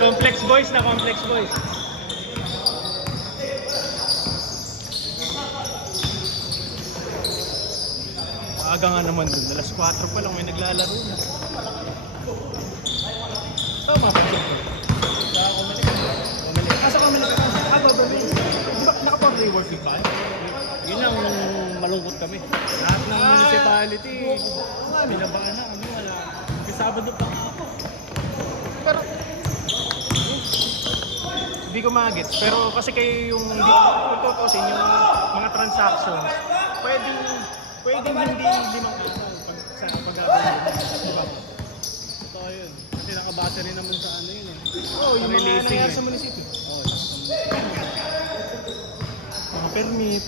Complex boys na complex boys. Aga nga naman dun. Alas 4 pa lang may naglalaro na. Tama pa siya. Asa ka mali ka? Babalik. Di ba nakapag-day work week ba? Yun ang malungkot kami. Lahat ng municipality, binabahan na kami. Wala. Kasi Sabado pa ako. Pero hindi ko magets. Pero kasi kayo yung hindi ko tutusin yung mga transactions, pwedeng hindi limang araw sa pag-aaral. Diba? Ito yun. Kasi nakabattery naman sa ano yun eh. Oo, yung mga nangyayari sa munisipyo. Oo. Mga permit.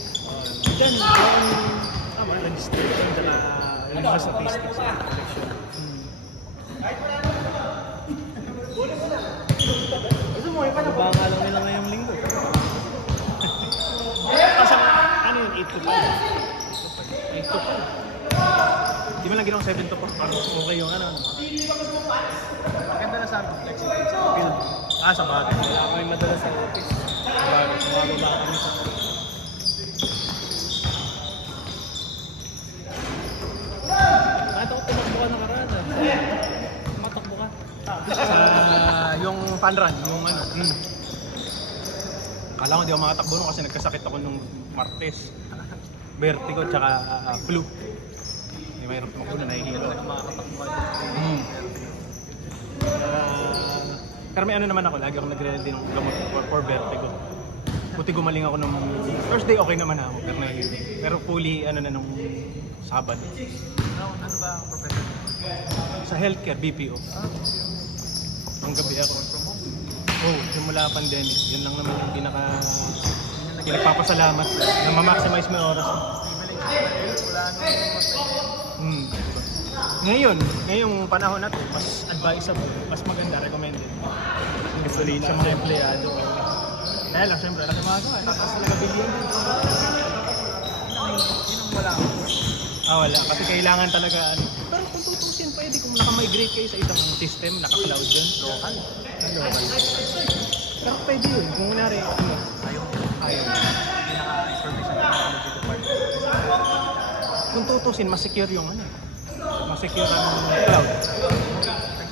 Diyan, yung registration na yung mga statistics sa election. Baba nga lang nila ngayong linggo. Kasi ano yun, 8 to 5. 8 to 5. Di mo lang ginawang 7 to 4. Okay yung ano. Maganda na sa flexibility. Sa bagay. Wala kami madalas sa office. Mababa kami sa tumakbo ka nakaraan. Matakbo ka. Sa yung fun run, yung ano. Akala ko di ako makatakbo nun kasi nagkasakit ako nung Martes. Vertigo tsaka flu. Hindi mayroon tumakbo na nahihilo. Makakatakbo ka. Pero may ano naman ako, lagi ako nagre-ready ng gamot for vertigo. Buti gumaling ako nung first day, okay naman ako. Pero fully ano na nung Sabado. Ano ba ang profession? Sa healthcare, BPO. Ang gabi ako. Simula pandemic. Yun lang naman yung pinagpapasalamat na ma-maximize mo yung oras mo. Ngayong panahon na to, mas advisable, mas maganda, recommended. Gasolina sa mga empleyado. Kaya lang, syempre, alam mga gawa, takas talaga billion. Wala. Kasi kailangan talaga, pero kung tutusin, pwede kung naka-migrate kayo sa isang system, naka-cloud dyan, local. Pero pwede yun. Kung kunwari, ayaw. Pinaka-information technology department. Kung tutusin, mas secure yung ano. Mas secure ang cloud.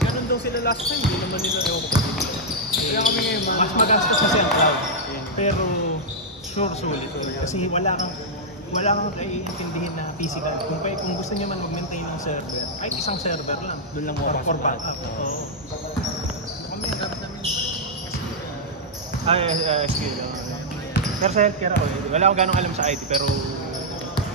Ganun daw sila last time, hindi naman nila ewan ko. Kaya kami ngayon, mas magastos kasi ang cloud. Pero, sure, sulit. Kasi wala kang kaiintindihin na physical. Kung gusto niya man mag-maintain ng server, ay isang server lang. Doon lang mo for backup. Oo. Kami, gamit namin. SQL. Pero sa healthcare ako, wala akong ganong alam sa IT, pero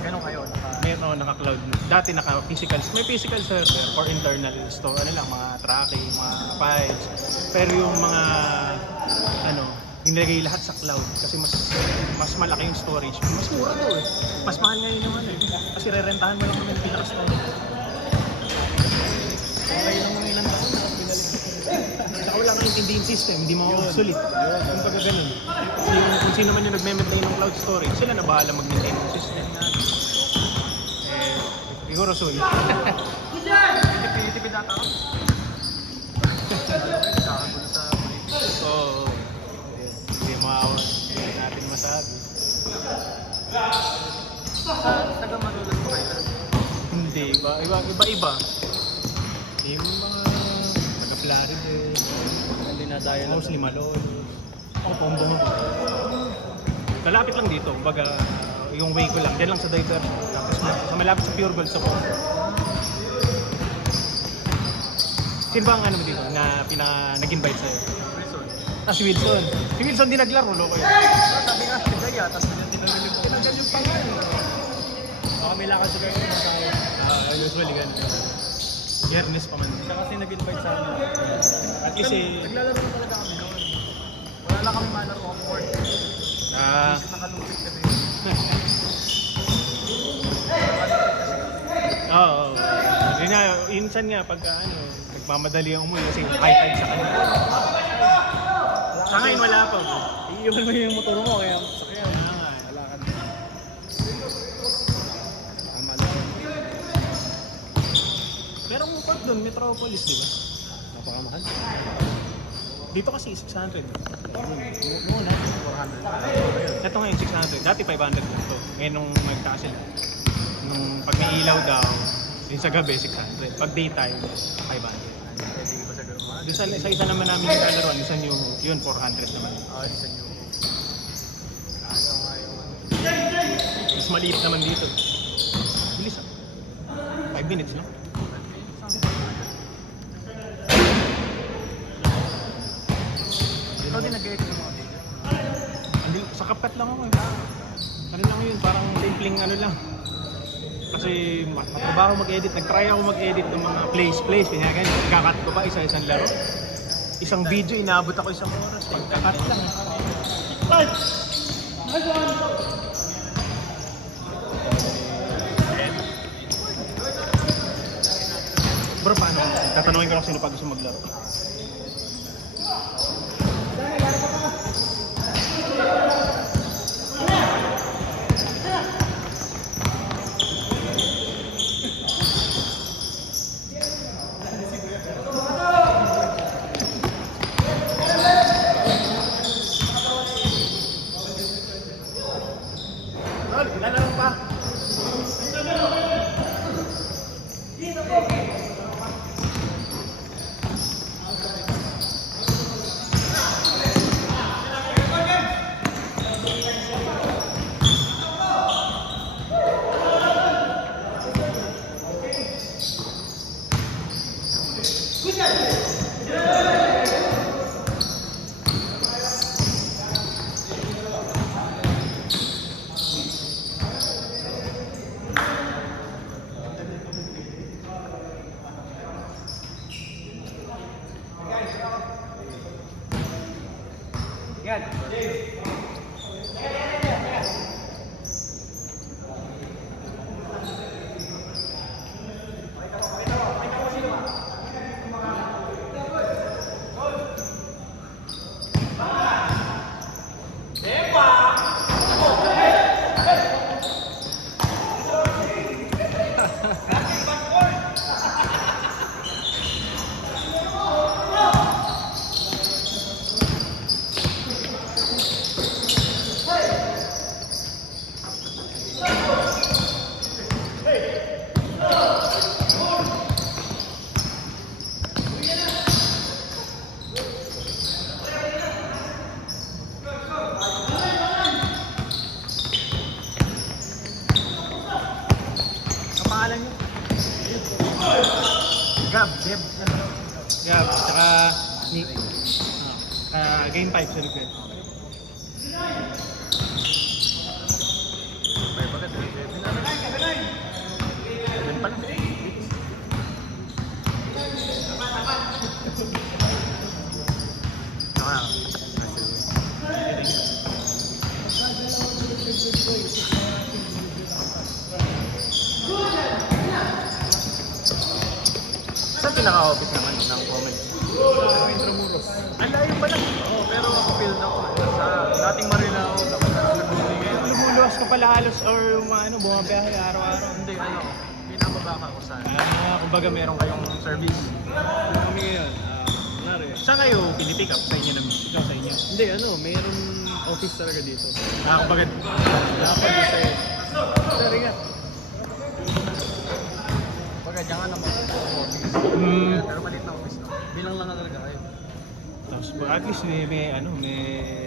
Ganun kayo? meron naka-cloud. Dati naka-physical. May physical server for internal store, ano lang, mga tracking, mga files. Pero yung mga, nilagay lahat sa cloud kasi mas malaki yung storage. Mas mura to eh. Mas mahal ngayon yung ano eh. Kasi re-rentahan mo lang naman yung pinaka-storage. Okay lang mga ilang taon na binalik. Saka wala kang intindihin system, hindi mo obsolete. Kung pagka ganun. Kung sino man yung nag-maintain ng cloud storage, sila na bahala mag-maintain ng system na. Siguro sulit. Tipid data ka? Oo. Hindi natin masabi. Taga-manulan po kayo? Hindi, iba-iba. Yung mga taga-Florida, hindi na tayo mostly Malol. Ako, Pombong. Kalapit lang dito, kumbaga yung way ko lang, dyan lang sa diver. Tapos sa malapit sa Pure Gold sa Port. Sino ba ang ano mo dito na nag-invite sa'yo? Si Wilson. Si Wilson din naglaro, loko yun. Sabi nga, tigaya, tapos tinanggal yung pangalan. Baka may lakad sa gano'n na tayo. Usually gano'n. Yernes pa man. Siya kasi nag-invite sa amin. At kasi... Naglalaro na talaga kami noon. Wala lang kami malaro on board. Isip nakalupit kami. Oo. Yun nga, insan nga pagka nagmamadali ang umuwi kasi high tide sa kanila. Wala Sa ngayon wala pa. Iiwan mo yung motor mo, kaya Kaya nga. wala ka na. Tama lang. Pero ang upat doon, Metropolis, di ba? Napakamahal. Dito kasi 600. Muna, 400. Ito ngayon 600. Dati 500 lang to. Ngayon nung nagtaas sila. Nung pag may ilaw daw, yung sa gabi 600. Pag daytime, 500. Pwede ba sa ganun? Doon sa isa naman namin yung lalaroan, isa new, yun 400 naman. Isa nyo. Ayaw nga yung Mas maliit naman dito. Bilis ah. 5 minutes lang. Ikaw din nag-edit ng mga video. Hindi, sa kapat lang ako eh. Ano lang yun, parang simpleng ano lang. Kasi matrabaho mag-edit. Nag-try ako mag-edit ng mga plays. Kaya ganyan, kakat ko pa isa-isang laro. Isang video, inaabot ako isang oras. Kakat lang. Bro, paano? Tatanungin ko lang sino pag gusto maglaro. Lalaro pa. Yan. Ang pangalan niyo? Gab. Gab. Tsaka Nick. Game 5 sa request. May bagat. Ganun pala. Saan pinaka-office naman ng comedy? Intramuros. Ang layo pa lang. Oo, pero ako field ako. Sa dating Marina ako, tapos nag-movie ngayon. Lumuluwas ka pala halos or bumabiyahe araw-araw. Hindi, pinababa ka ako sa Kumbaga meron kayong service. kami ngayon. Kunwari. Saan kayo pinipick up? Sa inyo naman? Ikaw sa inyo? Hindi, mayroong office talaga dito. Kumbaga, Dapat isa eh. Sorry nga. Pagka diyan ka naman office. Pero maliit na office no. Bilang lang na talaga kayo. tapos at least may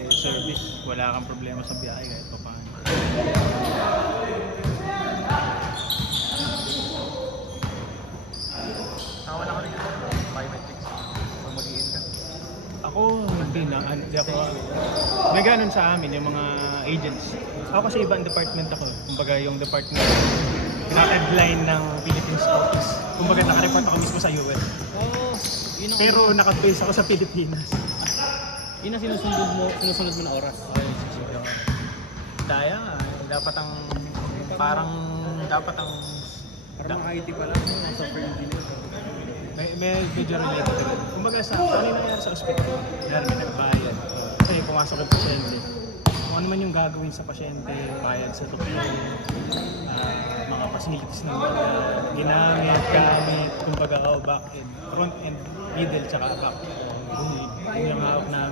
service. Wala kang problema sa biyahe kahit pa paano. Tawa na kami dito. Biometrics. Pag mag-i-in ka. Ako, hindi ako. May ganun sa amin, yung mga agents. Ako kasi ibang department ako. Kumbaga yung department na headline ng Philippines office. Kumbaga nakareport ako mismo sa US. Oo. Yun ang, Pero nakabase ako sa Pilipinas. yun ang sinusunod mo na oras. Ayun, sisigil ako. Daya nga, dapat ang Para mga IT pa lang, software engineer. may medyo related. Kumbaga sa ano yung nangyari sa ospital? May nagbayad. kasi pumasok yung pasyente. Kung ano man yung gagawin sa pasyente, bayad sa doktor, mga facilities na ginamit, gamit, kumbaga back end, front end, middle, tsaka back. Yun yung hawak na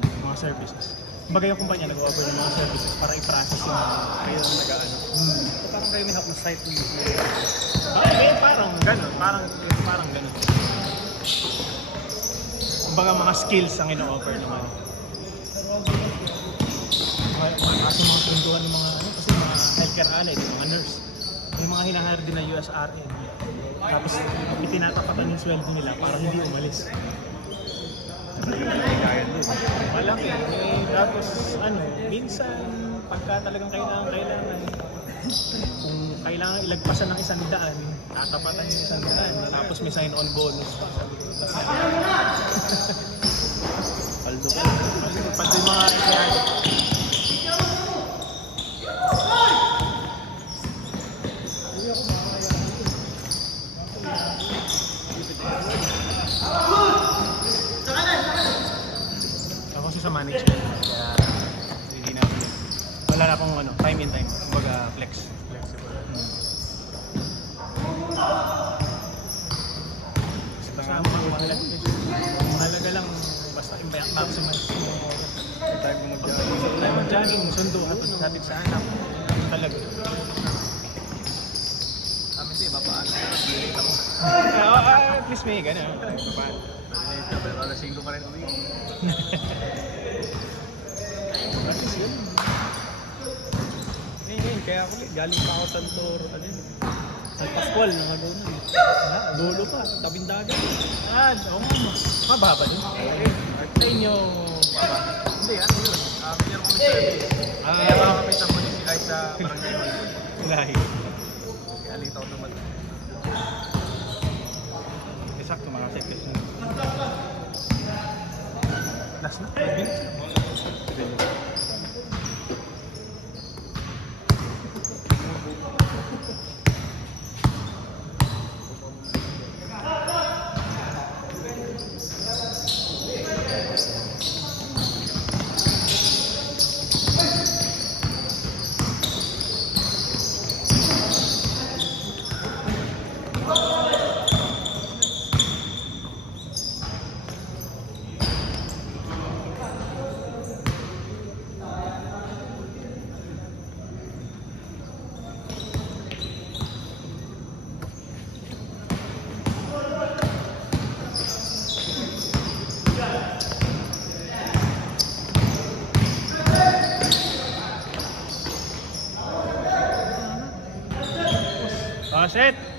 mga services. Kumbaga yung kumpanya nag-offer ng mga services para i-process yung Kayo ang nag-ano. So parang kayo may hap na site mismo. parang ganun. Kumbaga mga skills ang ino-offer naman. Kasi mga pinduan ng mga kasi mga healthcare allied, mga nurse. May mga hinahire din na USRN. Tapos itinatapatan yung sweldo nila para hindi umalis. Malaki. Tapos minsan pagka talagang kailangan kung kailangan ilagpasan ng 100, tatapatan yung 100. Tapos may sign-on bonus. Paldo ko. Pati yung mga empleyado. Ako kasi sa management, kaya hindi na wala na akong time in time, kumbaga flexible. Basta mahalaga lang basta maximize mo Time mo mag-jogging. tayo mag-jogging, sundo hatid sa anak talaga. Kami din, mapaan. Late ako. At least may gano'n. Late ka, pero alas 5 pa rin uwi. At least yun. Ngayon, kaya ako galing pa ako Tantor, San Pascual, mga gano'n. Dulo pa, tabing dagat. Oo nga, mababa din. Sa inyo, mababa. Hindi, ano yun? Mayroon kami service. Kaya makakapit ang polisi kahit sa barangay hall. Lahi. Kaya late ako naman. Exacto, mga seconds na. Last na, 5 minutes. Set!